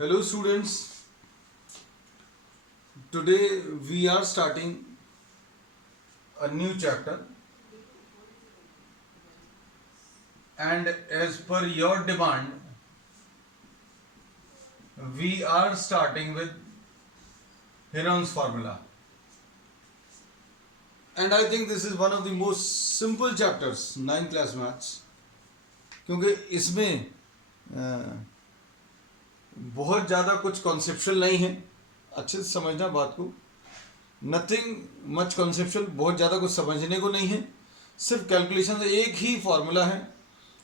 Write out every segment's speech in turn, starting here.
Hello students, today we are starting a new chapter and as per your demand we are starting with Heron's formula and I think this is one of the most simple chapters 9th class maths क्योंकि इसमें बहुत ज़्यादा कुछ conceptual नहीं है. अच्छे से समझना बात को. नथिंग मच कॉन्सेप्चुअल, बहुत ज़्यादा कुछ समझने को नहीं है. सिर्फ कैलकुलेशन से एक ही फार्मूला है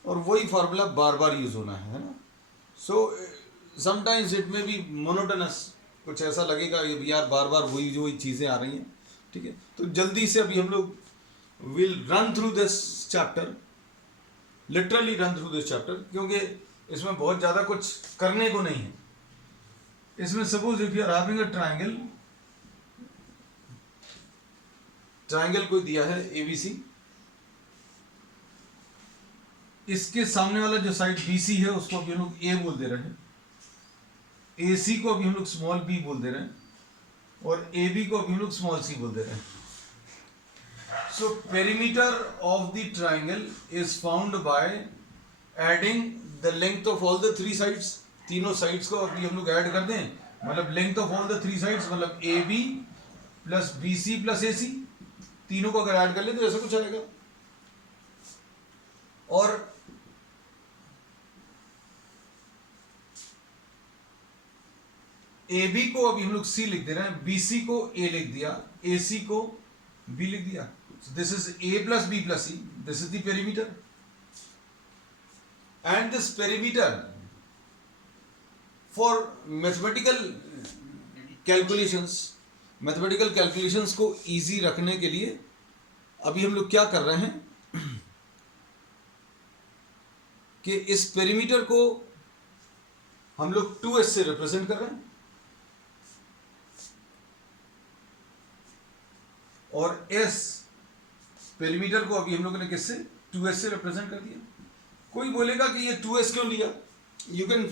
और वही फार्मूला बार बार यूज़ होना है ना. सो समटाइम्स इट में बी मोनोटनस, कुछ ऐसा लगेगा यार बार बार वही चीज़ें आ रही हैं. ठीक है, तो जल्दी से अभी हम लोग will run through this chapter, literally run through this chapter, क्योंकि इसमें बहुत ज़्यादा कुछ करने को नहीं है. इसमें suppose if you are having a triangle कोई दिया है ABC, इसके सामने वाला जो साइड BC है उसको अभी हम लोग A बोल दे रहे हैं, AC को अभी हम लोग स्मॉल b बोल दे रहे हैं और AB को अभी हम लोग स्मॉल c बोल दे रहे हैं. So perimeter of the triangle is found by adding the length of all the three sides. तीनों साइड्स को अभी हम लोग ऐड कर दें, मतलब length of all the three sides, मतलब AB plus BC plus AC, तीनों को अगर ऐड कर ले तो ऐसा कुछ आएगा. और AB को अभी हम लोग C लिख दे रहे हैं, BC को A लिख दिया, AC को B लिख दिया. This is A plus B plus C, this is the perimeter. And this perimeter for mathematical calculations को easy रखने के लिए अभी हम लोग क्या कर रहे हैं कि इस पेरीमीटर को हम लोग 2s से रिप्रेजेंट कर रहे हैं और s पेरीमीटर को अभी हम लोगों ने किससे 2s से रिप्रेजेंट कर दिया. कोई बोलेगा कि ये 2s क्यों लिया, you can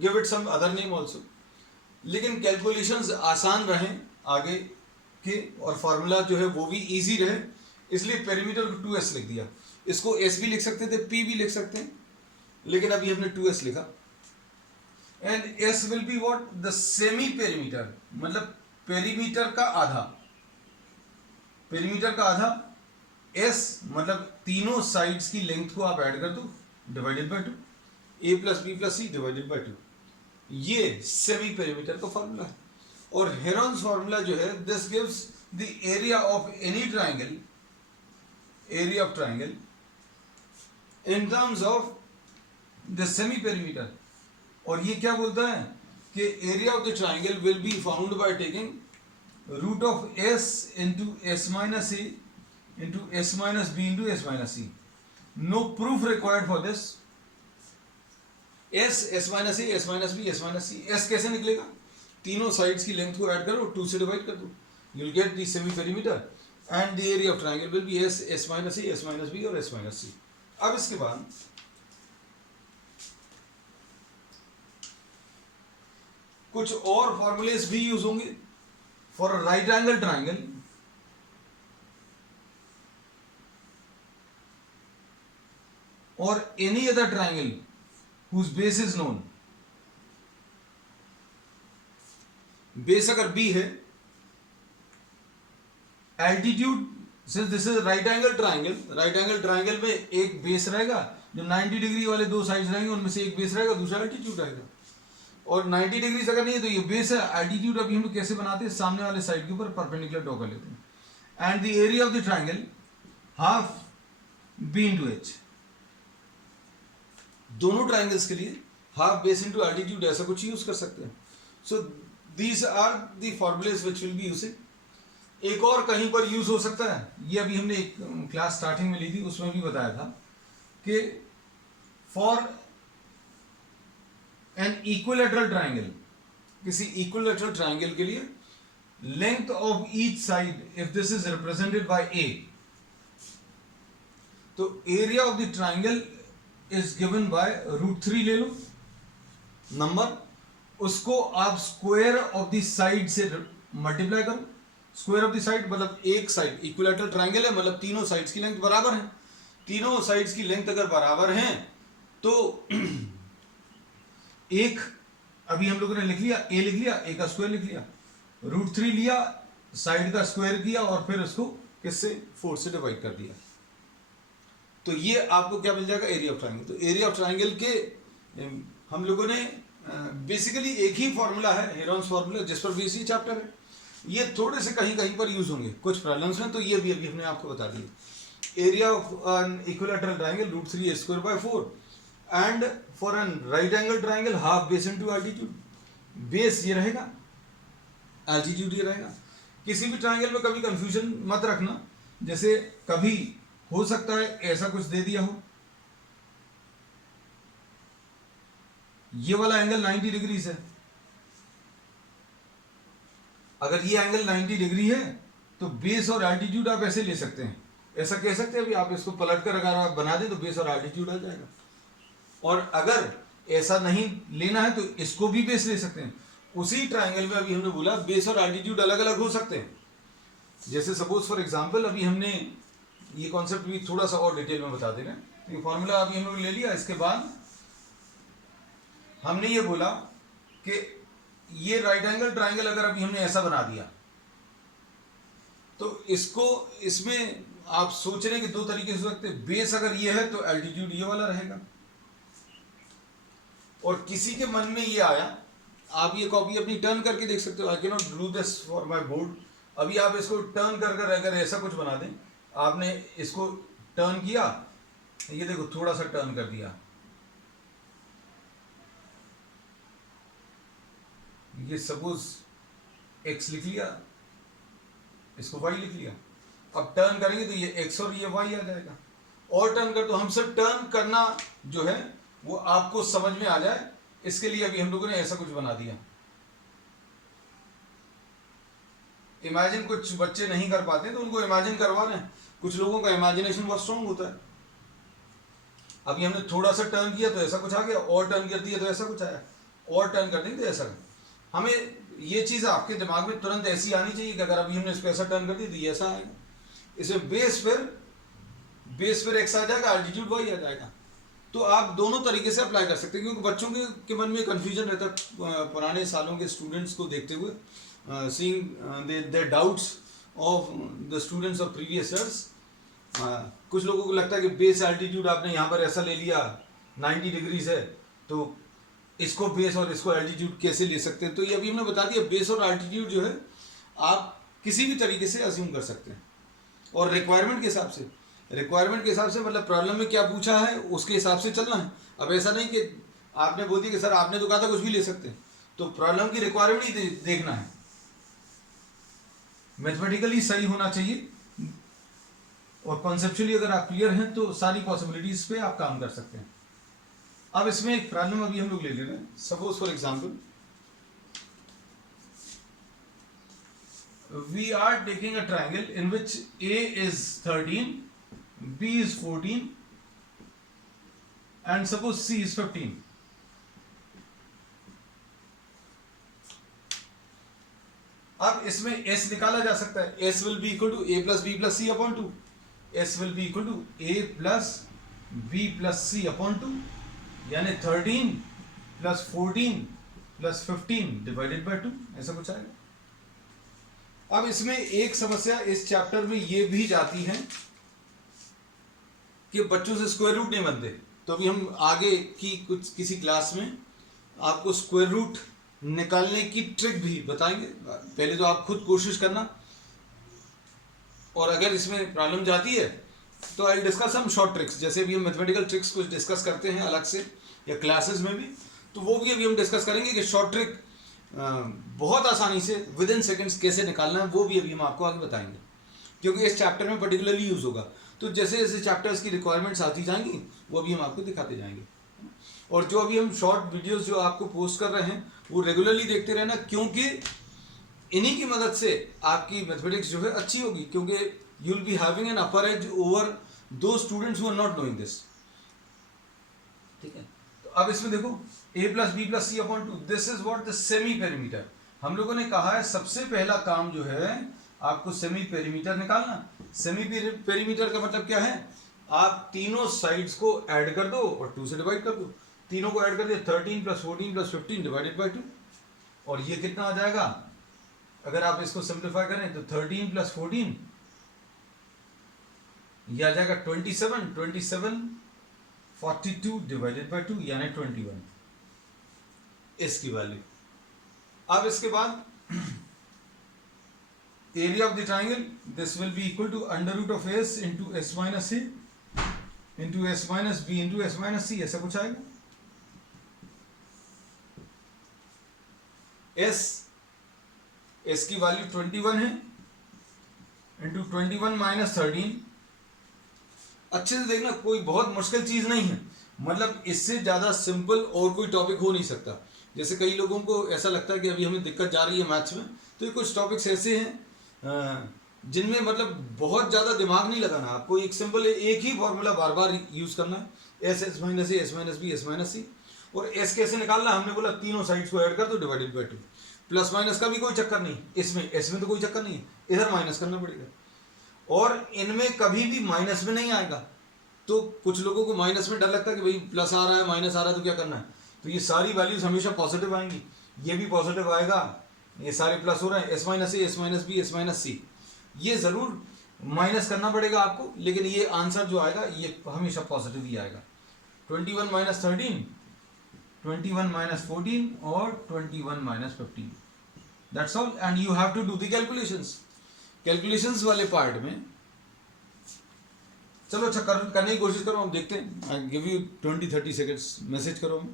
give it some other name also, लेकिन कैलकुलेशंस आसान रहें आगे के और फार्मूला जो है वो भी इजी रहे, इसलिए पेरीमीटर को 2s लिख दिया. इसको s भी लिख सकते थे, p भी लिख सकते हैं, लेकिन अभी हमने 2s लिखा. And s will be what, the semi perimeter, मतलब पेरीमीटर का आधा. पेरीमीटर का आधा S मतलब तीनों साइड्स की लेंथ को आप ऐड कर दो, divided by 2, A plus B plus C divided by 2. ये सेमी पेरीमीटर का फार्मूला है. और हेरॉन्स फार्मूला जो है, this gives the area of any triangle, area of triangle in terms of the semi perimeter. और ये क्या बोलता है कि area of the triangle will be found by taking root of S into S minus A into S minus B into S minus C. No proof required for this. S minus A, S minus B, S minus C. S कैसे निकलेगा? तीनों sides की length को add करो, 2 से divide कर दो, you'll get the semi perimeter and the area of triangle will be S minus A, S minus B और S minus C. अब इसके बाद कुछ और फॉर्मूलेस भी यूज होंगे for right angle triangle. or any other triangle whose base is known. Base अगर B है, altitude, since this is right angle triangle, right angle triangle में एक बेस रहेगा, जो 90 डिग्री वाले दो साइड्स रहेंगे उनमें से एक बेस रहेगा, दूसरा एल्टीट्यूड रहेगा. और 90 डिग्री अगर नहीं है तो ये बेस है. एल्टीट्यूड अभी हम लोग कैसे बनाते हैं, सामने वाले साइड के ऊपर परपेंडिकुलर ड्रॉ कर लेते हैं. And the area of the triangle half B into H. दोनों ट्राइंगल्स के लिए हाफ बेस इनटू एल्टीट्यूड ऐसा कुछ यूज कर सकते हैं. So these are the formulas which will be using. एक और कहीं पर यूज हो सकता है, ये अभी हमने एक क्लास स्टार्टिंग में ली थी, उसमें भी बताया था कि फॉर एन इक्विलैटरल ट्राइंगल, किसी इक्विलैटरल ट्राइंगल के लिए length of each side if this is represented by A, तो area of the triangle is given by root 3 ले लो नंबर, उसको आप स्क्वायर ऑफ द साइड से मल्टीप्लाई करो। स्क्वायर ऑफ द साइड मतलब एक साइड, इक्विलैटरल ट्रायंगल है मतलब तीनों साइड्स की लेंथ बराबर है। तीनों साइड्स की लेंथ अगर बराबर हैं तो एक अभी हम लोगों ने लिख लिया, ए लिख लिया, ए का स्क्वायर लिख लिया, √3 लिया, साइड का स्क्वायर किया और फिर उसको किससे 4 से डिवाइड कर दिया। तो ये आपको क्या मिल जाएगा, एरिया ऑफ ट्रायंगल। तो एरिया ऑफ ट्रायंगल के हम लोगों ने बेसिकली एक ही फॉर्मूला है, हेरॉन्स फॉर्मूला, जिस पर भी इसी चैप्टर है। ये थोड़े से कहीं कहीं पर यूज होंगे कुछ प्रॉब्लम्स में, तो ये भी अभी हमने आपको बता दिया। Area of an equilateral triangle √3a²/4 and for an right angle triangle half base into altitude. Base ये रहेगा, एल्टीट्यूड ये रहेगा। किसी भी ट्रायंगल में कभी कंफ्यूजन मत रखना, जैसे कभी हो सकता है ऐसा कुछ दे दिया हो, ये वाला एंगल 90 डिग्री है, अगर ये एंगल 90 डिग्री है तो बेस और एल्टीट्यूड आप ऐसे ले सकते हैं, ऐसा कह सकते हैं। अभी आप इसको पलट कर अगर आप बना दें तो बेस और एल्टीट्यूड आ जाएगा। और अगर ऐसा नहीं लेना है तो इसको भी बेस ले सकते हैं। उसी ट्रायंगल में अभी हमने बोला बेस और एल्टीट्यूड अलग अलग हो सकते हैं। जैसे सपोज फॉर एग्जांपल अभी हमने ये कॉन्सेप्ट भी थोड़ा सा और डिटेल में बता दे रहे हैं। ये फॉर्मूला अभी हम लोग ले लिया, इसके बाद हमने ये बोला कि ये राइट एंगल ट्रायंगल अगर अभी हमने ऐसा बना दिया तो इसको, इसमें आप सोच रहे हैं कि दो तरीके से हो सकते हैं। बेस अगर ये है तो एल्टीट्यूड ये वाला रहेगा, और किसी के मन में ये आया, आप ये कॉपी अपनी टर्न करके देख सकते हो। I can not do this for my board. अभी आप इसको टर्न कर कर अगर ऐसा कुछ बना दें, आपने इसको टर्न किया, ये देखो थोड़ा सा टर्न कर दिया, ये सपोज x लिख लिया, इसको y लिख लिया। अब टर्न करेंगे तो ये x और ये y आ जाएगा। और टर्न कर, तो हम सब टर्न करना जो है वो आपको समझ में आ जाए, इसके लिए अभी हम लोगों ने ऐसा कुछ बना दिया। इमेजिन कुछ बच्चे नहीं कर पाते तो उनको इमेजिन करवा रहे हैं। कुछ लोगों का इमेजिनेशन बहुत स्ट्रांग होता है। अभी हमने थोड़ा सा टर्न किया तो ऐसा कुछ आ गया, और टर्न कर दिया तो ऐसा कुछ आया, और टर्न कर देंगे तो ऐसा। हमें ये चीज़ आपके दिमाग में तुरंत ऐसी आनी चाहिए कि अगर अभी हमने इसको ऐसा टर्न कर दी तो ये ऐसा आएगा। इसमें बेस फिर x आ जाएगा, एल्टीट्यूड y आ जाएगा। तो आप दोनों तरीके से अप्लाई कर सकते हैं, क्योंकि बच्चों के मन में कन्फ्यूजन रहता है पुराने सालों के स्टूडेंट्स को देखते हुए, seeing their doubts of the students of previous years. कुछ लोगों को लगता है कि बेस एल्टीट्यूड आपने यहाँ पर ऐसा ले लिया 90 डिग्रीज है, तो इसको बेस और इसको एल्टीट्यूड कैसे ले सकते हैं। तो ये अभी हमने बता दिया, बेस और एल्टीट्यूड जो है आप किसी भी तरीके से अज्यूम कर सकते हैं, और रिक्वायरमेंट के हिसाब से, मतलब प्रॉब्लम में क्या पूछा है उसके हिसाब से चलना है। अब ऐसा नहीं कि आपने बोल दिया कि सर आपने तो कहा था कुछ भी ले सकते हैं, तो प्रॉब्लम की रिक्वायरमेंट ही देखना है। मैथमेटिकली सही होना चाहिए, और कॉन्सेप्चुअली अगर आप क्लियर हैं तो सारी पॉसिबिलिटीज पे आप काम कर सकते हैं। अब इसमें एक प्रॉब्लम अभी हम लोग ले रहे हैं। Suppose for example we are taking a triangle in which A is 13, B is 14 and suppose C is 15. अब इसमें S निकाला जा सकता है। S will be equal to A plus B plus C upon 2. S will be equal to A plus B plus C upon 2, यानी 13 plus 14 plus 15 divided by 2, ऐसा कुछ आएगा। अब इसमें एक समस्या इस चैप्टर में ये भी जाती है कि बच्चों से स्क्वायर रूट नहीं बनते। तो अभी हम आगे की किसी क्लास में आपको स्क्वायर रूट निकालने की ट्रिक भी बताएंगे। पहले तो आप खुद कोशिश करना, और अगर इसमें प्रॉब्लम जाती है तो I discuss some short tricks. जैसे भी हम मैथमेटिकल ट्रिक्स कुछ डिस्कस करते हैं अलग से या क्लासेस में भी, तो वो भी अभी हम डिस्कस करेंगे कि शॉर्ट ट्रिक बहुत आसानी से विद इन सेकेंड्स कैसे निकालना है, वो भी अभी हम आपको आगे बताएंगे, क्योंकि इस चैप्टर में पर्टिकुलरली यूज होगा। तो जैसे जैसे चैप्टर्स की रिक्वायरमेंट्स आती जाएंगी वो अभी हम आपको दिखाते जाएंगे। और जो अभी हम शॉर्ट वीडियोस जो आपको पोस्ट कर रहे हैं वो रेगुलरली देखते रहना, क्योंकि इन्हीं की मदद से आपकी मैथमेटिक्स जो है अच्छी होगी, क्योंकि you will be having an upper edge over दो students who are not knowing this. ठीक है, तो अब इसमें देखो a plus B plus C upon 2, this is what the semi perimeter. हम लोगों ने कहा है सबसे पहला काम जो है आपको सेमी पेरीमीटर निकालना। सेमी पेरीमीटर का मतलब क्या है, आप तीनों साइड्स को ऐड कर दो और 2 से डिवाइड कर दो। तीनों को ऐड कर दिया, 13 प्लस 14 प्लस 15 डिवाइडेड बाई 2, और ये कितना आ जाएगा, अगर आप इसको सिंप्लीफाई करें तो 13 प्लस 14 ये आ जाएगा 27, 27 42 डिवाइडेड बाई 2 यानी 21 इसकी वैल्यू। अब इसके बाद area of the triangle, this will be equal to under root of S into S minus A into S minus B into S minus C, ऐसा कुछ आएगा। एस की वैल्यू 21 है इंटू 21 माइनस 13। अच्छे से देखना, कोई बहुत मुश्किल चीज नहीं है, मतलब इससे ज्यादा सिंपल और कोई टॉपिक हो नहीं सकता। जैसे कई लोगों को ऐसा लगता है कि अभी हमें दिक्कत जा रही है मैथ्स में, तो ये कुछ टॉपिक्स ऐसे हैं जिनमें मतलब बहुत ज़्यादा दिमाग नहीं लगाना, आपको एक सिंपल एक ही फॉर्मूला बार बार यूज़ करना है, S minus A, S minus B, S minus C. और एस कैसे निकालना, हमने बोला तीनों साइड्स को ऐड कर दो डिवाइडेड बाई 2। प्लस माइनस का भी कोई चक्कर नहीं इसमें, एस में तो कोई चक्कर नहीं है, इधर माइनस करना पड़ेगा। और इनमें कभी भी माइनस में नहीं आएगा, तो कुछ लोगों को माइनस में डर लगता है कि भाई प्लस आ रहा है माइनस आ रहा है तो क्या करना है, तो ये सारी वैल्यूज हमेशा पॉजिटिव आएंगी, ये भी पॉजिटिव आएगा, ये सारे प्लस हो रहे हैं, S minus A, S minus B, S minus C, ये जरूर माइनस करना पड़ेगा आपको, लेकिन ये आंसर जो आएगा ये हमेशा पॉजिटिव ही आएगा। 21 माइनस 13, 21 माइनस 14 और 21 minus 15, that's all. And you have to do the calculations. Calculations वाले पार्ट में चलो अच्छा करने की कोशिश करो, हम देखते हैं। I give you 20-30 seconds, message करो।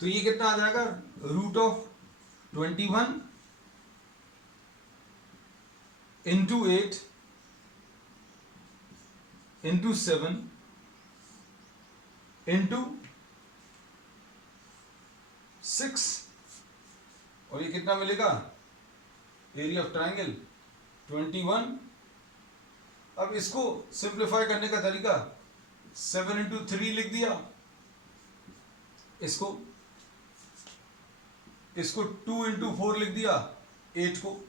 तो ये कितना आ जाएगा, root of 21 into 8 into 7 into 6, और ये कितना मिलेगा, एरिया ऑफ ट्राइंगल 21। अब इसको सिंप्लीफाई करने का तरीका, 7 इंटू 3 लिख दिया, इसको 2 इंटू 4 लिख दिया, 8 को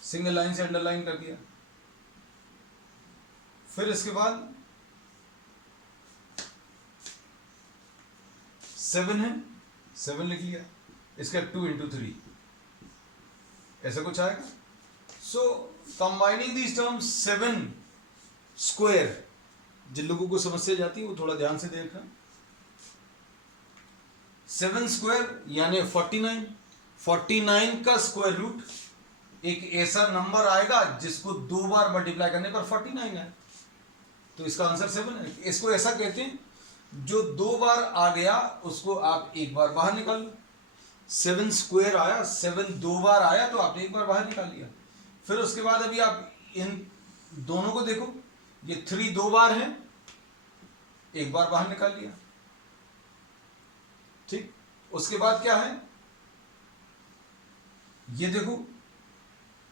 सिंगल लाइन से अंडरलाइन कर दिया। फिर इसके बाद 7 है, 7 लिख लिया, इसका 2 इंटू 3, ऐसा कुछ आएगा। सो कंबाइनिंग दीज टर्म्स, 7 स्क्वायर, जिन लोगों को समस्या जाती है वो थोड़ा ध्यान से देखना। 7 स्क्वायर यानी 49, 49 का स्क्वायर रूट एक ऐसा नंबर आएगा जिसको 2 बार मल्टीप्लाई करने पर 49 है, तो इसका आंसर 7 है। इसको ऐसा कहते हैं जो 2 बार आ गया उसको आप एक बार बाहर निकाल लो। 7 स्क्वायर आया, 7 2 बार आया तो आपने एक बार बाहर निकाल लिया। फिर उसके बाद अभी आप इन दोनों को देखो, ये 3 2 बार है, एक बार बाहर निकाल लिया, ठीक। उसके बाद क्या है, ये देखो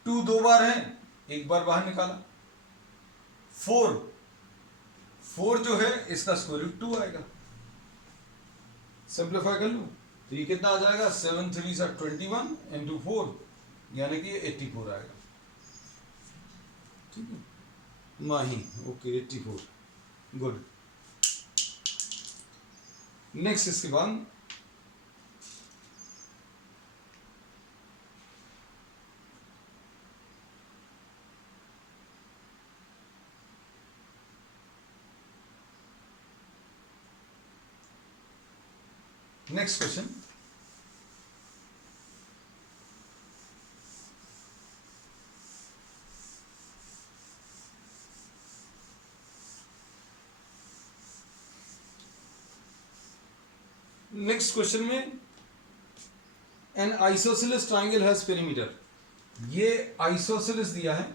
2 2 बार है, एक बार बाहर निकाला। 4 जो है इसका स्क्वायर रूट 2 आएगा, सिंप्लीफाई कर लो तो ये कितना आ जाएगा, 7 3 सा 21 इंटू 4 यानी कि 84 आएगा, ठीक है माही, ओके 84, गुड। नेक्स्ट इसके बाद नेक्स्ट क्वेश्चन, नेक्स्ट क्वेश्चन में N isosceles triangle has perimeter, ये आइसोसेलेस दिया है।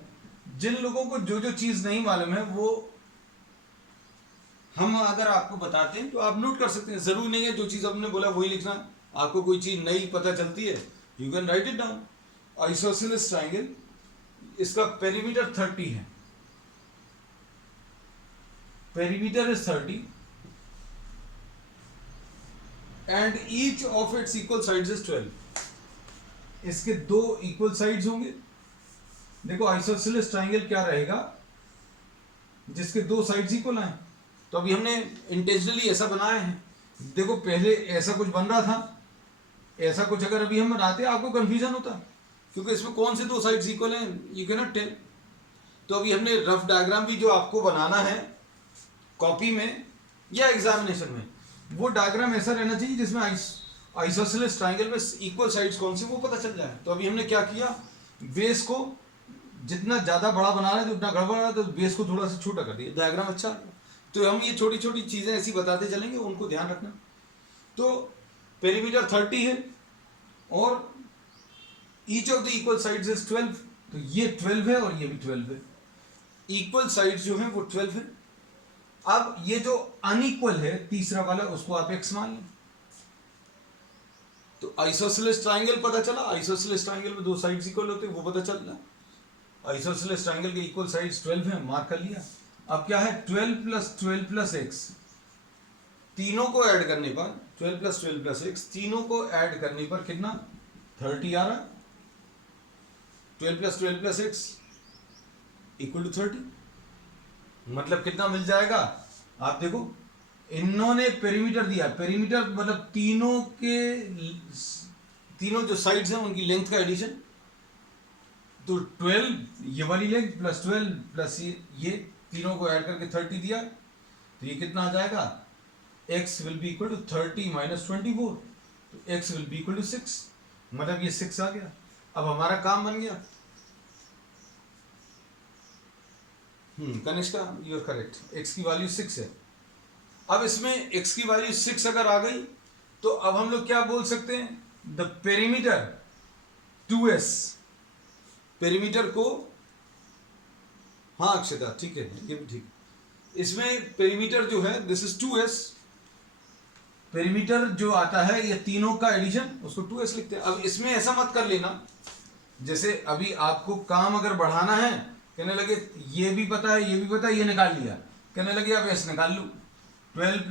जिन लोगों को जो जो चीज नहीं मालूम है वो हम अगर आपको बताते हैं तो आप नोट कर सकते हैं, जरूरी नहीं है जो चीज हमने बोला वही लिखना। आपको कोई चीज नई पता चलती है, you can write it down. Isosceles triangle, इसका पेरीमीटर 30 है, perimeter is 30 and each of its equal sides is 12। इसके दो इक्वल साइड्स होंगे। देखो आइसोसेलेस ट्राइंगल क्या रहेगा, जिसके दो साइड्स इक्वल आए। तो अभी हमने इंटेंशनली ऐसा बनाया है। देखो पहले ऐसा कुछ बन रहा था, ऐसा कुछ अगर अभी हम बनाते आपको कंफ्यूजन होता, क्योंकि इसमें कौन से दो साइड्स इक्वल हैं यू कैन नॉट टेल। तो अभी हमने रफ डायग्राम भी जो आपको बनाना है कॉपी में या एग्जामिनेशन में, वो डायग्राम ऐसा रहना चाहिए जिसमें आइसोसेलेस ट्राइंगल में इक्वल साइड्स कौन से वो पता चल जाए। तो अभी हमने क्या किया, बेस को जितना ज्यादा बड़ा बना रहे थे उतना गड़बड़ रहा, तो बेस को थोड़ा सा छोटा कर दिया, डायग्राम अच्छा। तो हम ये छोटी छोटी चीजें ऐसी बताते चलेंगे, उनको ध्यान रखना। तो पेरीमीटर 30 है और each of the equal sides is 12। तो ये 12 है और ये भी 12 है, इक्वल साइड्स जो है वो 12 है। अब ये जो अनइक्वल है तीसरा वाला, उसको आप x मान लें। तो आइसोसेलेस ट्राइंगल पता चला, आइसोसेलेस ट्राइंगल में दो साइड्स इक्वल होते हैं वो पता चल रहा। आइसोसेलेस ट्राइंगल के इक्वल साइड्स 12 है, मार्क कर लिया। अब क्या है, 12 प्लस x, तीनों को ऐड करने पर 12 प्लस x, तीनों को ऐड करने पर कितना 30 आ रहा। 12 प्लस x इक्वल टू 30, मतलब कितना मिल जाएगा। आप देखो इन्होंने पेरीमीटर दिया, पेरीमीटर मतलब तीनों जो साइड्स हैं उनकी लेंथ का एडिशन। तो 12 ये वाली लेंथ प्लस 12 प्लस ये तीनों को ऐड करके 30 दिया। तो ये कितना आ जाएगा, x will be equal to 30 minus 24। तो x will be equal to 6, मतलब ये 6 आ गया। अब हमारा काम बन गया। Kanishka you are correct, x की वैल्यू 6 है। अब इसमें x की वैल्यू 6 अगर आ गई तो अब हम लोग क्या बोल सकते हैं, द पेरीमीटर 2s, पेरीमीटर को, हाँ अक्षता ठीक है, ये भी ठीक। इसमें पेरीमीटर जो है दिस इज 2s, पेरीमीटर जो आता है ये तीनों का एडिशन, उसको 2s लिखते हैं। अब इसमें ऐसा मत कर लेना जैसे अभी आपको काम अगर बढ़ाना है, कहने लगे ये भी पता है ये भी पता है, ये निकाल लिया, कहने लगे अब s निकाल लो, 12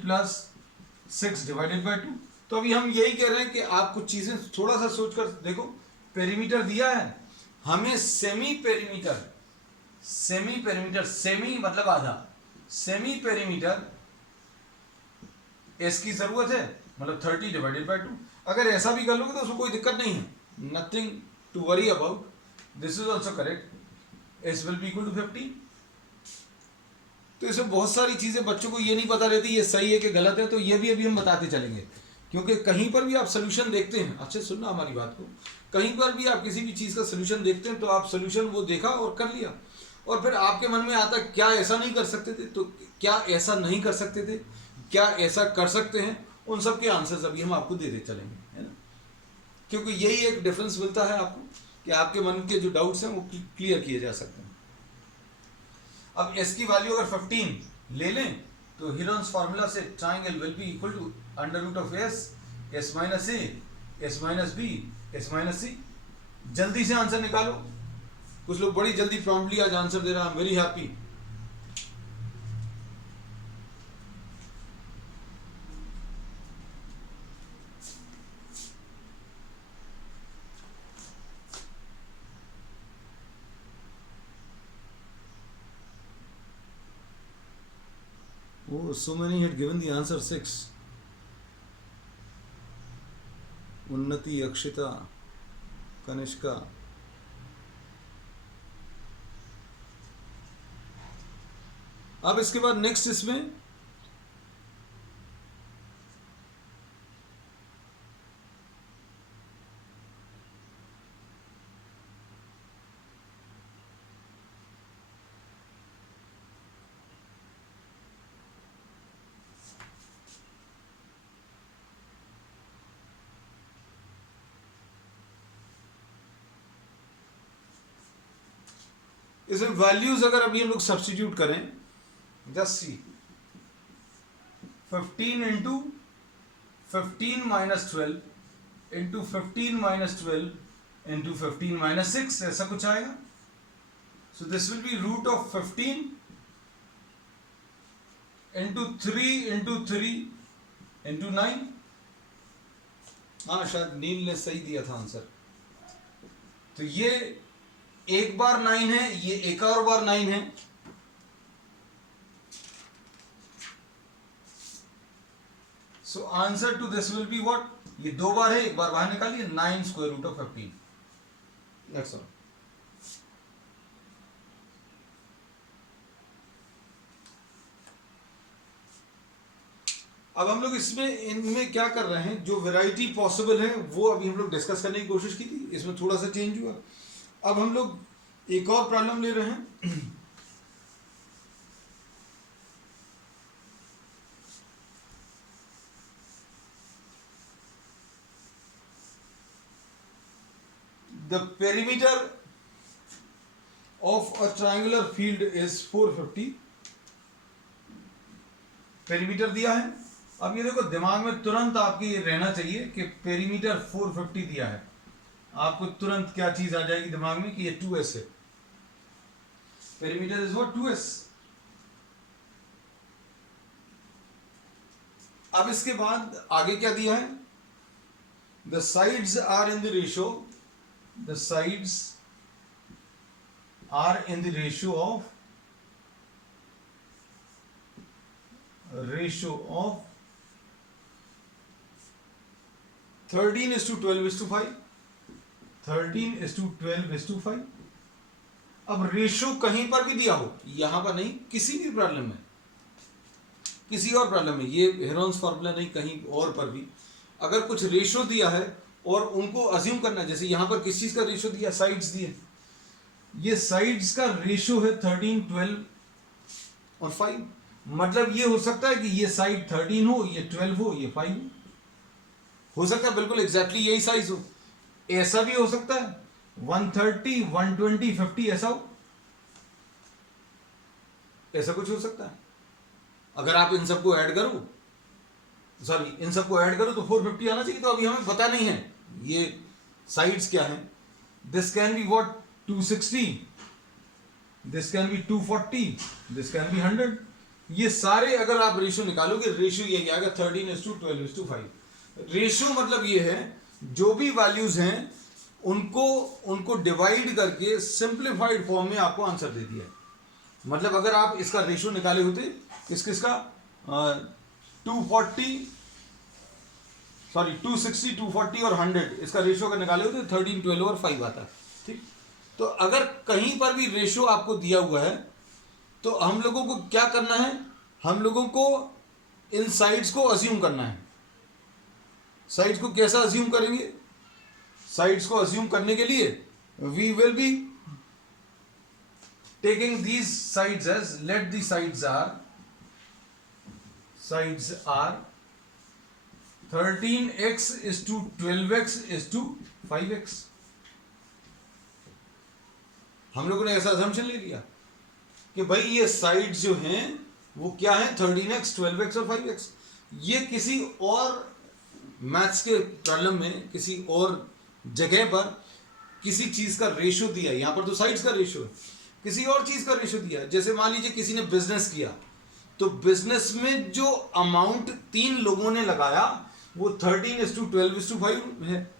प्लस 6 डिवाइडेड बाय 2। तो अभी हम यही कह रहे हैं कि आप कुछ चीजें थोड़ा सा सोचकर देखो। पेरीमीटर दिया है हमें, सेमी पेरीमीटर, सेमी मतलब आधा, सेमी पेरीमीटर एस की जरूरत है, मतलब 30 डिवाइडेड बाय 2। अगर ऐसा भी कर लोगे तो उसमें कोई दिक्कत नहीं है, nothing to worry about, this is also correct, S will be equal to 50। तो इसमें बहुत सारी चीजें बच्चों को ये नहीं पता रहती ये सही है कि गलत है, तो ये भी अभी हम बताते चलेंगे। क्योंकि कहीं पर भी आप सोल्यूशन देखते हैं, अच्छे सुनना हमारी बात को, कहीं पर भी आप किसी भी चीज का सोल्यूशन देखते हैं तो आप सोल्यूशन वो देखा और कर लिया, और फिर आपके मन में आता क्या ऐसा नहीं कर सकते थे, तो क्या ऐसा नहीं कर सकते थे, क्या ऐसा कर सकते हैं, उन सब के आंसर्स अभी हम आपको देते चलेंगे, है ना। क्योंकि यही एक डिफरेंस मिलता है आपको कि आपके मन के जो डाउट्स हैं वो क्लियर किए जा सकते हैं। अब s की वैल्यू अगर 15 ले लें तो हीरोन्स फार्मूला से triangle will be equal to under root of s minus a, s minus b, s minus c। जल्दी से आंसर निकालो। कुछ लोग बड़ी जल्दी प्रॉम्प्टली आज आंसर दे रहा, आई am very happy. Oh, so many had given the answer 6. उन्नति, अक्षिता, कनिष्का। अब इसके बाद नेक्स्ट इसमें इसमें वैल्यूज अगर अभी हम लोग सब्स्टिट्यूट करें, just see 15 into 15 minus 12 into 15 minus 12 into 15 minus 6, ऐसा कुछ आएगा. So this will be root of 15 into 3 into 3 into 9. हाँ, शायद नील ने सही दिया था आंसर. तो ये एक बार 9 है, ये एक और बार 9 है. So answer to this will be what? ये दो बार है, एक बार बाहर निकालिए, 9 square root of 15. That's all. अब हम लोग इसमें इनमें क्या कर रहे हैं, जो वैरायटी पॉसिबल है वो अभी हम लोग डिस्कस करने की कोशिश की थी. इसमें थोड़ा सा चेंज हुआ. अब हम लोग एक और प्रॉब्लम ले रहे हैं. The perimeter of a triangular field is 450. Perimeter दिया है. अब ये देखो, दिमाग में तुरंत आपके ये रहना चाहिए कि पेरीमीटर 450 दिया है. आपको तुरंत क्या चीज आ जाएगी दिमाग में कि ये 2s है. Perimeter is what? 2s. अब इसके बाद आगे क्या दिया है? The sides are in the ratio, the sides are in the ratio of of 13:12:5. 13:12:5. अब रेशियो कहीं पर भी दिया हो, यहां पर नहीं, किसी भी प्रॉब्लम में, किसी और प्रॉब्लम में, ये हेरोन्स फॉर्मूला नहीं, कहीं और पर भी अगर कुछ रेशियो दिया है और उनको अज्यूम करना है, जैसे यहां पर किस चीज का रेशियो दिया? साइड्स दिए. ये साइड्स का रेशियो है 13, 12 और 5. मतलब ये हो सकता है कि ये साइड 13 हो, ये 12 हो, ये 5 हो सकता है. बिल्कुल एग्जैक्टली यही साइज हो. ऐसा भी हो सकता है 130, 120, 50 ऐसा हो. ऐसा कुछ हो सकता है. अगर आप इन सबको ऐड करो, सॉरी इन सबको ऐड करो तो 450 आना चाहिए. तो अभी हमें पता नहीं है ये साइड्स क्या है. This can be what? 260, this can be 240, this can be 100. ये सारे अगर आप रेशियो निकालोगे, रेशियो ये आएगा 13:12:5. रेशियो मतलब ये है जो भी वैल्यूज हैं उनको डिवाइड करके सिंप्लीफाइड फॉर्म में आपको आंसर दे दिया है. मतलब अगर आप इसका रेशियो निकाले होते, किसका 240, सॉरी 260, 240 और 100, इसका रेशियो अगर निकाले होते 13, 12 और 5 आता है. ठीक. तो अगर कहीं पर भी रेशियो आपको दिया हुआ है तो हम लोगों को क्या करना है? हम लोगों को इन साइड्स को अज्यूम करना है. साइड्स को कैसा अज्यूम करेंगे? साइड्स को अज्यूम करने के लिए we will be taking these sides as, let the sides are 13x is to 12x is to 5x. हम लोगों ने ऐसा असम्पशन ले लिया कि भाई ये साइड्स जो हैं वो क्या है? 13x, 12x और 5x. ये किसी और मैथ्स के प्रॉब्लम में किसी और जगह पर किसी चीज का रेशियो दिया है. यहां पर तो साइड्स का रेशियो है, किसी और चीज का रेशियो दिया है. जैसे मान लीजिए किसी ने बिजनेस किया, तो बिजनेस में जो अमाउंट 3 लोगों ने लगाया वो 13:12:5 है.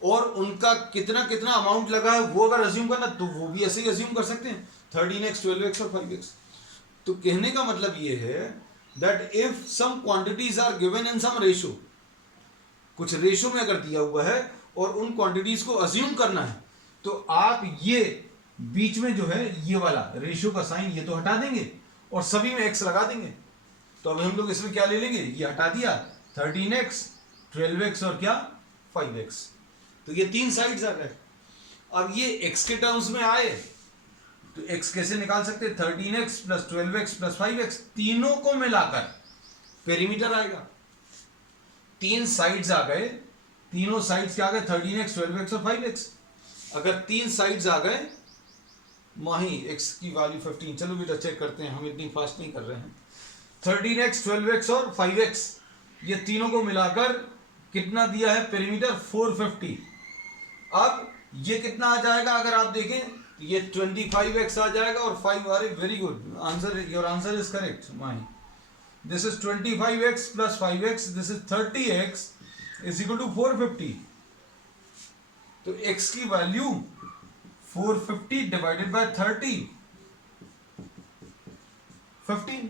और उनका कितना कितना अमाउंट लगा है वो अगर अज्यूम करना तो वो भी ऐसे ही अज्यूम कर सकते हैं 13x, 12x और 5x. तो कहने का मतलब ये है that if some quantities are given in some ratio, कुछ रेशियो में अगर दिया हुआ है और उन क्वांटिटीज को अज्यूम करना है, तो आप ये बीच में जो है ये वाला रेशियो का साइन ये तो हटा देंगे और सभी में x लगा देंगे. तो अब हम लोग इसमें क्या ले लेंगे? ये हटा दिया 13x, 12x और क्या 5x. तो ये 3 साइड्स आ गए. अब ये x के टर्म्स में आए तो x कैसे निकाल सकते हैं? 13x plus 12x plus 5x, तीनों को मिलाकर पेरीमीटर आएगा. 3 साइड्स आ गए, तीनों साइड्स क्या आ गए? 13x, 12x और 5x. अगर 3 साइड्स आ गए माही x की वैल्यू 15, चलो बेटा चेक करते हैं, हम इतनी फास्ट नहीं कर रहे हैं। 13x, 12x और 5x, ये तीनों को मिलाकर कितना दिया है पेरीमीटर? 450। अब ये कितना आ जाएगा अगर आप देखें, ये 25x आ जाएगा और 5, अरे very good answer, your answer is correct Mahi. This is 25x plus 5x, this is 30x is equal to 450। तो x की वैल्यू 450 डिवाइडेड बाय 30, 15।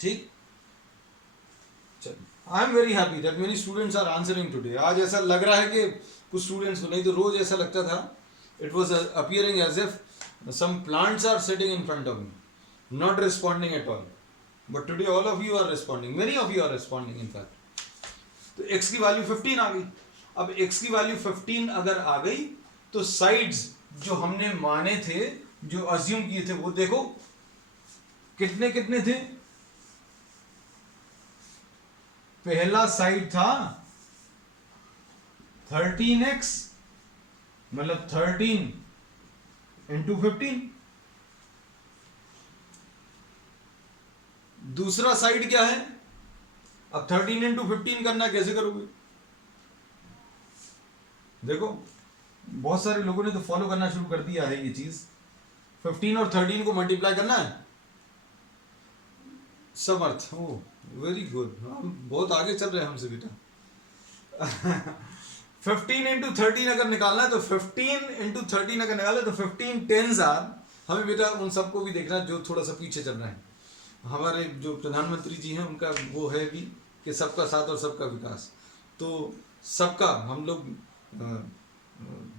ठीक, I am very happy that many students are answering today. आज ऐसा लग रहा है कि कुछ स्टूडेंट्स को, नहीं तो रोज ऐसा लगता था, it was appearing as if some plants are sitting in front of me not responding at all, but today all of you are responding, many of you are responding in fact. तो x की value 15 आ गई। अब x की value 15 अगर आ गई तो sides जो हमने माने थे, जो अज्यूम किए थे, वो देखो कितने कितने थे। पहला साइड था 13x, मतलब 13 इंटू 15। दूसरा साइड क्या है? अब 13 इंटू 15 करना कैसे करोगे? देखो बहुत सारे लोगों ने तो फॉलो करना शुरू कर दिया है ये चीज। 15 और 13 को मल्टीप्लाई करना है, समर्थ, ओ वेरी गुड, हम बहुत आगे चल रहे हैं हमसे बेटा। 15 इंटू 13 अगर निकालना है तो 15 इंटू 13 अगर निकालना है तो 15 टेंस आर, हमें बेटा उन सबको भी देखना जो थोड़ा सा पीछे चल रहे हैं। हमारे जो प्रधानमंत्री जी हैं उनका वो है भी कि सबका साथ और सबका विकास, तो सबका हम लोग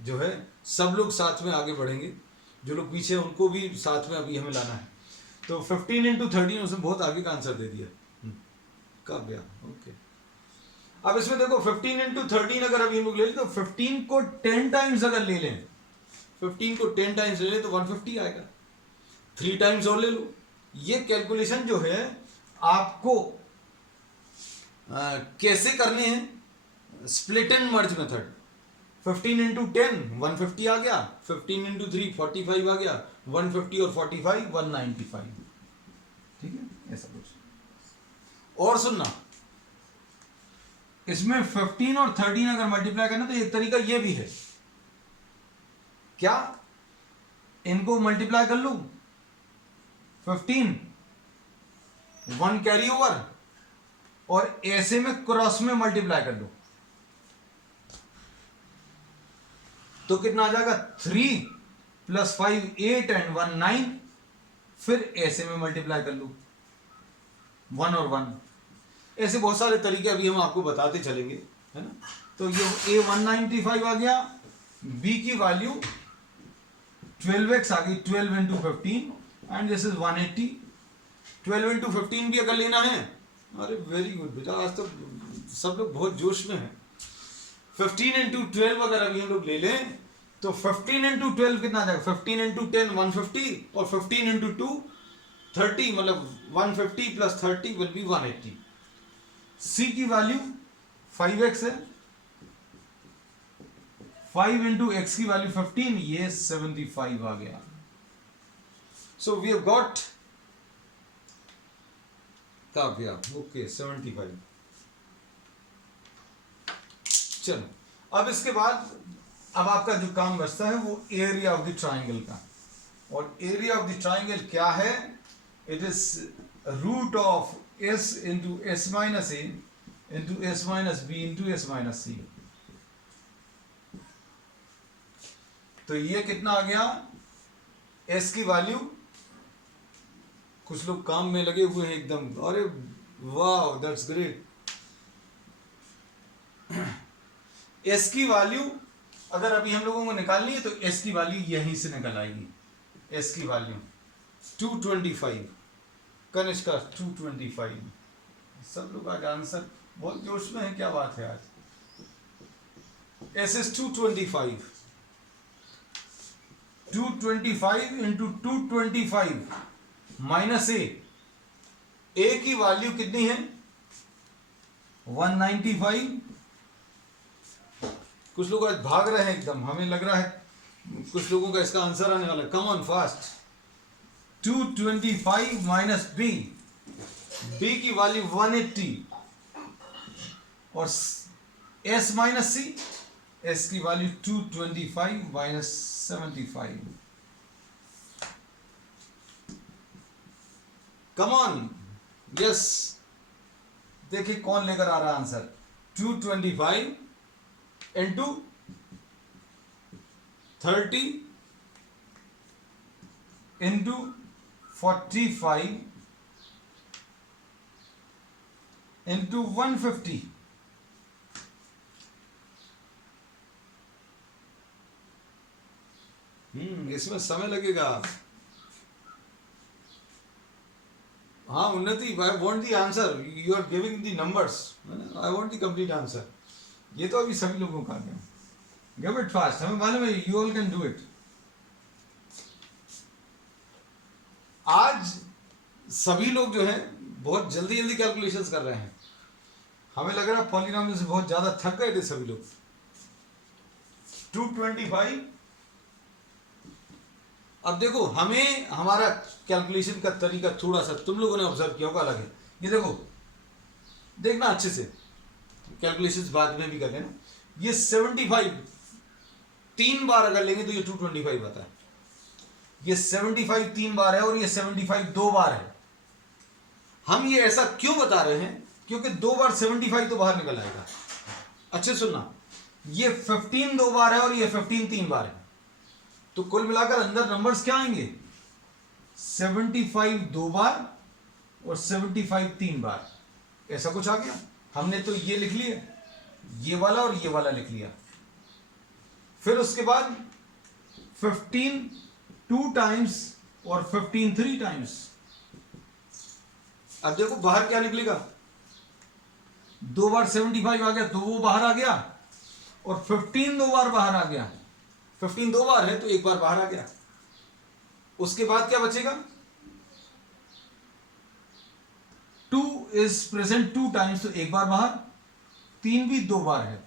जो है सब लोग साथ में आगे बढ़ेंगे, जो लोग पीछे हैं उनको भी साथ में अभी हमें लाना है। तो 15 इंटू 13 उसने बहुत आगे का आंसर दे दिया, कब गया, ओके। अब इसमें देखो 15 इंटू 13 अगर अभी हम लोग ले लें तो 15 को 10 टाइम्स अगर ले लें, 15 को 10 टाइम्स ले लें तो 150 आएगा। 3 टाइम्स और ले लो। ये कैलकुलेशन जो है आपको कैसे करनी है? Split and merge method. 15 into 10 150 आ गया, 15 इंटू 3 45 आ गया, 150 और 45 195। ठीक है, ऐसा कुछ। और सुनना, इसमें 15 और 13 अगर मल्टीप्लाई करना तो एक तरीका ये भी है, क्या इनको मल्टीप्लाई कर लूं? 15 1 कैरी ओवर और ऐसे में क्रॉस में मल्टीप्लाई कर लो तो कितना आ जाएगा? 3 प्लस 5 8 एंड 1 9। फिर ऐसे में मल्टीप्लाई कर लो 1 और 1। ऐसे बहुत सारे तरीके अभी हम आपको बताते चलेंगे, है ना। तो ये a 195 आ गया, b की वैल्यू 12x आ गई, 12 into 15 and this is 180। 12 into 15 भी अगर लेना है, अरे वेरी गुड बेटा, आज तो सब लोग बहुत जोश में हैं। 15 इंटू 12 अगर अभी हम लोग ले लें तो 15 इंटू 12 कितना आ जाएगा? 15 इंटू 10 150 और 15 इंटू 2 30, मतलब 150 प्लस 30 विल बी 180। c की वैल्यू 5x है, 5 इंटू x की वैल्यू 15, ये 75 आ गया। So we have got Kavya, okay 75। चलो अब इसके बाद अब आपका जो काम बचता है वो एरिया ऑफ द ट्राइंगल का। और एरिया ऑफ द ट्राइंगल क्या है? It is root of s into s minus a into s minus b into s minus c। तो ये कितना आ गया? s की वैल्यू, कुछ लोग काम में लगे हुए हैं एकदम, अरे वाह दैट्स ग्रेट। s की वैल्यू अगर अभी हम लोगों को निकालनी है तो s की वैल्यू यहीं से निकल आएगी। s की वैल्यू 225, कनिष्का 225। सब लोग आज आंसर बहुत जोश में है, क्या बात है आज। s is 225, 225 into 225 minus a की वैल्यू कितनी है? 195। कुछ लोग आज भाग रहे हैं एकदम, हमें लग रहा है कुछ लोगों का इसका आंसर आने वाला है, come on fast. 225 minus B, B की वैल्यू 180 और एस माइनस सी, एस की value 225 minus 75। Come on, yes. देखिए कौन लेकर आ रहा है आंसर। 225 into 30 into 45 into 150। इसमें समय लगेगा। हाँ Unnati, I want the answer, you are giving the numbers, I want the complete answer. ये तो अभी सभी लोगों का गया। गिव इट फास्ट, हमें मालूम है you all can do it. आज सभी लोग जो हैं बहुत जल्दी जल्दी कैलकुलेशंस कर रहे हैं। हमें लग रहा है पॉलिनॉमियल से बहुत ज्यादा थक गए थे सभी लोग। 225। अब देखो हमें हमारा कैलकुलेशन का तरीका थोड़ा सा तुम लोगों ने ऑब्जर्व किया होगा अलग है। ये देखो, देखना अच्छे से, कैलकुलेशंस बाद में भी कर लेना। ये 75 3 बार अगर लेंगे तो ये 225 आता है। ये 75 3 बार है और ये 75 2 बार है। हम ये ऐसा क्यों बता रहे हैं? क्योंकि 2 बार 75 तो बाहर निकल आएगा। अच्छे सुनना, ये 15 2 बार है और ये 15 3 बार है, तो कुल मिलाकर अंदर नंबर्स क्या आएंगे? 75 2 बार और 75 3 बार, ऐसा कुछ आ गया। हमने तो ये लिख लिया, ये वाला और ये वाला लिख लिया। फिर उसके बाद 15 2 टाइम्स और 15 3 टाइम्स। अब देखो बाहर क्या निकलेगा। 2 बार 75 आ गया तो वो बाहर आ गया, और 15 2 बार बाहर आ गया। 15 2 बार है तो एक बार बाहर आ गया। उसके बाद क्या बचेगा? 2 इज प्रेजेंट 2 टाइम्स, तो एक बार बाहर। 3 भी 2 बार है,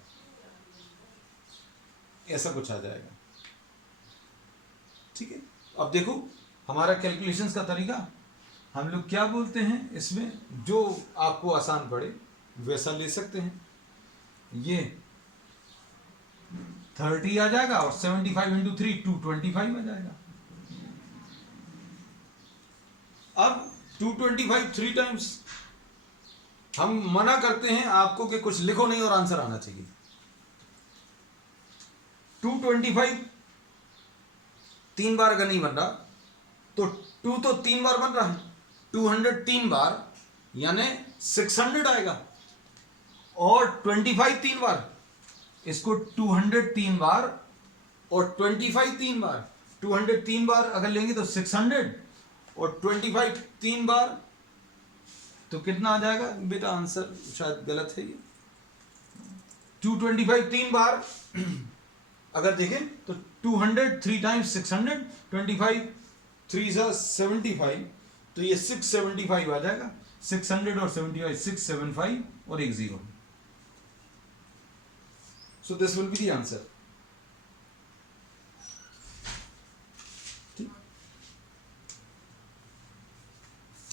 ऐसा कुछ आ जाएगा। ठीक है, अब देखो हमारा कैलकुलेशंस का तरीका हम लोग क्या बोलते हैं इसमें, जो आपको आसान पड़े वैसा ले सकते हैं। ये 30 आ जाएगा और 75 इंटू 3 225 आ जाएगा। अब 225 3 टाइम्स। हम मना करते हैं आपको कि कुछ लिखो नहीं और आंसर आना चाहिए। 225 3 बार अगर नहीं बन रहा तो 2 तो 3 बार बन रहा है, 200 3 बार यानी 600 आएगा, और 25 3 बार, इसको 200 3 बार और 25 3 बार। 200 3 बार अगर लेंगे तो 600 और 25 3 बार तो कितना आ जाएगा बेटा? आंसर शायद गलत है ये। 225 3 बार अगर देखें तो 200 3 टाइम्स 600, 25 3 जा 75, तो ये 675 आ जाएगा। 600 और 75 675 और एक 0। So this will be the answer.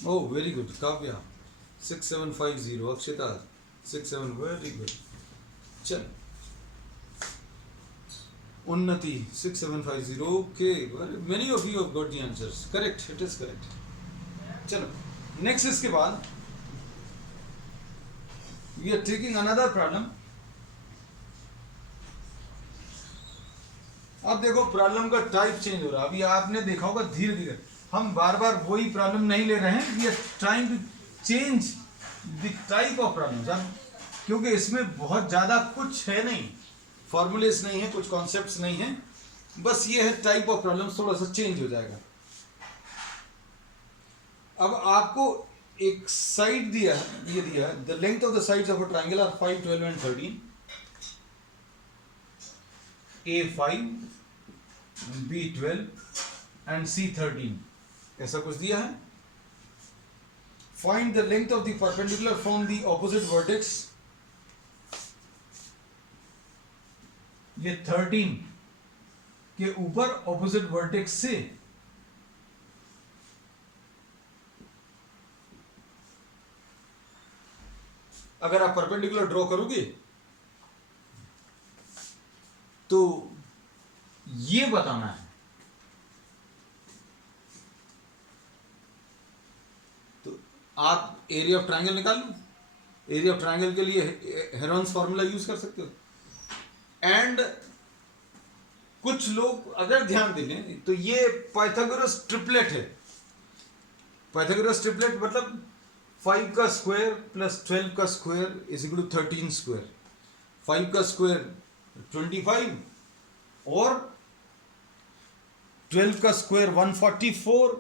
Oh, very good. Kavya 6750. Akshita 67. Very good. चल. Unnati 6750. Okay. Very, many of you have got the answers. Correct. It is correct. चलो. Next इसके बाद we are taking another problem. अब देखो problem का type change हो रहा है। अभी आपने देखा होगा धीरे धीरे हम बार बार वही प्रॉब्लम नहीं ले रहे हैं। We are trying to change the type of problems, क्योंकि इसमें बहुत ज़्यादा कुछ है नहीं, फॉर्मूलेस नहीं है, कुछ कॉन्सेप्ट्स नहीं है, बस ये है टाइप ऑफ प्रॉब्लम्स थोड़ा सा चेंज हो जाएगा। अब आपको एक साइड दिया है, ये दिया है, the length of the sides of a triangle are 5 12 and 13, A5 B12 and C13, ऐसा कुछ दिया है। Find the length of the perpendicular from the opposite vertex, ये 13 के ऊपर ऑपोजिट वर्टेक्स से अगर आप परपेंडिकुलर ड्रॉ करोगे तो ये बताना है, तो आप एरिया ऑफ ट्रायंगल निकाल लो। एरिया ऑफ ट्रायंगल के लिए हेरोन्स फॉर्मूला यूज कर सकते हो। एंड कुछ लोग अगर ध्यान दें तो ये पाइथागोरस ट्रिपलेट है। पाइथागोरस ट्रिपलेट मतलब 5 का स्क्वायर प्लस 12 का square is equal to 13 square. 5 का स्क्वायर 25 और 12 का स्क्वायर 144।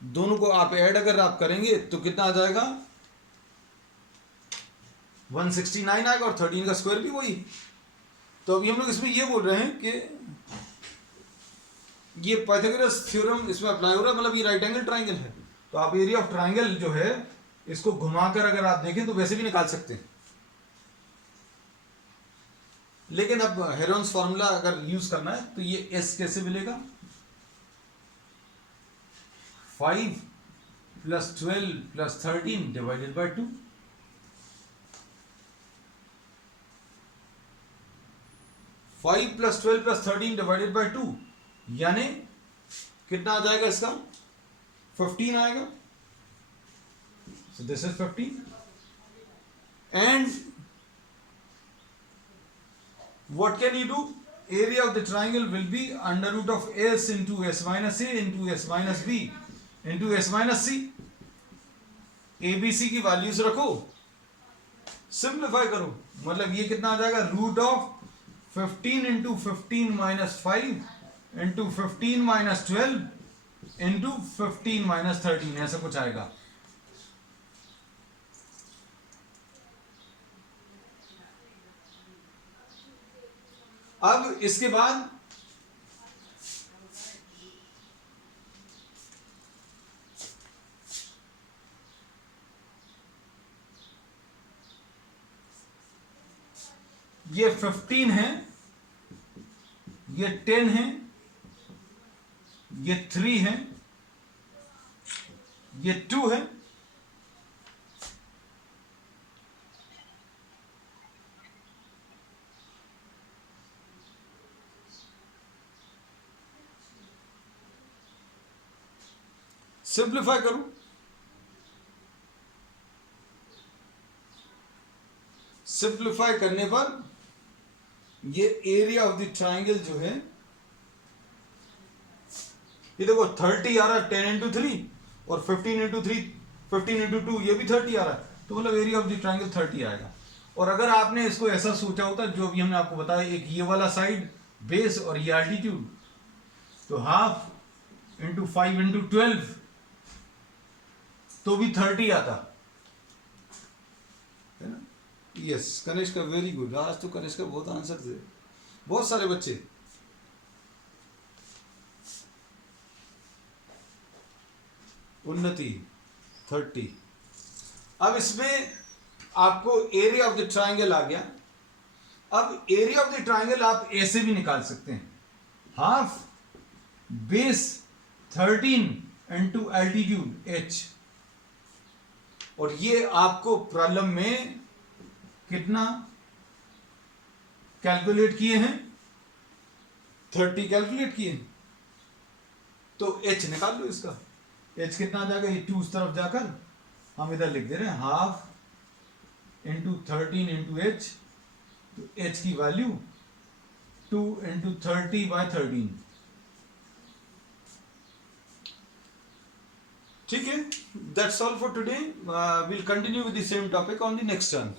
दोनों को आप ऐड अगर आप करेंगे तो कितना आ जाएगा, 169 आएगा, और 13 का स्क्वायर भी वही। तो अभी हम लोग इसमें ये बोल रहे हैं कि ये पाइथागोरस थ्योरम इसमें अप्लाई हो रहा है, मतलब ये राइट एंगल ट्राइंगल है। तो आप एरिया ऑफ ट्राइंगल जो है इसको घुमाकर अगर आप देखें तो वैसे भी निकाल सकते हैं, लेकिन अब हेरोन्स फॉर्मूला अगर यूज करना है तो ये एस कैसे मिलेगा, 5 plus 12 plus 13 divided by 2। 5 plus 12 plus 13 divided by 2 यानी कितना आ जाएगा इसका, 15 आएगा। So this is 15 and what can you do? Area of the triangle will be under root of s into s minus a into s minus b into s minus c। abc की values रखो, simplify करो, मतलब ये कितना आ जाएगा, root of 15 into 15 minus 5 into 15 minus 12 into 15 minus 13, ऐसा कुछ आएगा। अब इसके बाद ये 15 है, ये 10 है, ये 3 है, ये 2 है, सिंप्लीफाई करो, सिंप्लीफाई करने पर ये एरिया ऑफ द ट्राइंगल जो है, ये देखो 30 आ रहा है 10 इंटू 3 और 15 इंटू 3 15 इंटू 2 ये भी 30 आ रहा है, तो मतलब एरिया ऑफ द ट्राइंगल 30 आएगा। और अगर आपने इसको ऐसा सोचा होता जो अभी हमने आपको बताया, एक ये वाला साइड बेस और ये एल्टीट्यूड, तो हाफ इंटू 5 इंटू 12 तो भी 30 आता है ना। यस कनिष्क का वेरी गुड, आज तो कनिष्क का बहुत आंसर थे, बहुत सारे बच्चे। उन्नति 30। अब इसमें आपको एरिया ऑफ द ट्राइंगल आ गया। अब एरिया ऑफ द ट्राइंगल आप ऐसे भी निकाल सकते हैं, half base 13 into altitude h, और ये आपको प्रॉब्लम में कितना कैलकुलेट किए हैं, 30 कैलकुलेट किए हैं, तो h निकाल लो इसका। h कितना आ जाएगा, ये 2 उस तरफ जाकर हम इधर लिख दे रहे हैं हाफ इंटू 13 इंटू h, तो h की वैल्यू 2 इंटू 30/13। ठीक है, that's all for today. We'll continue with the same topic on the next turn.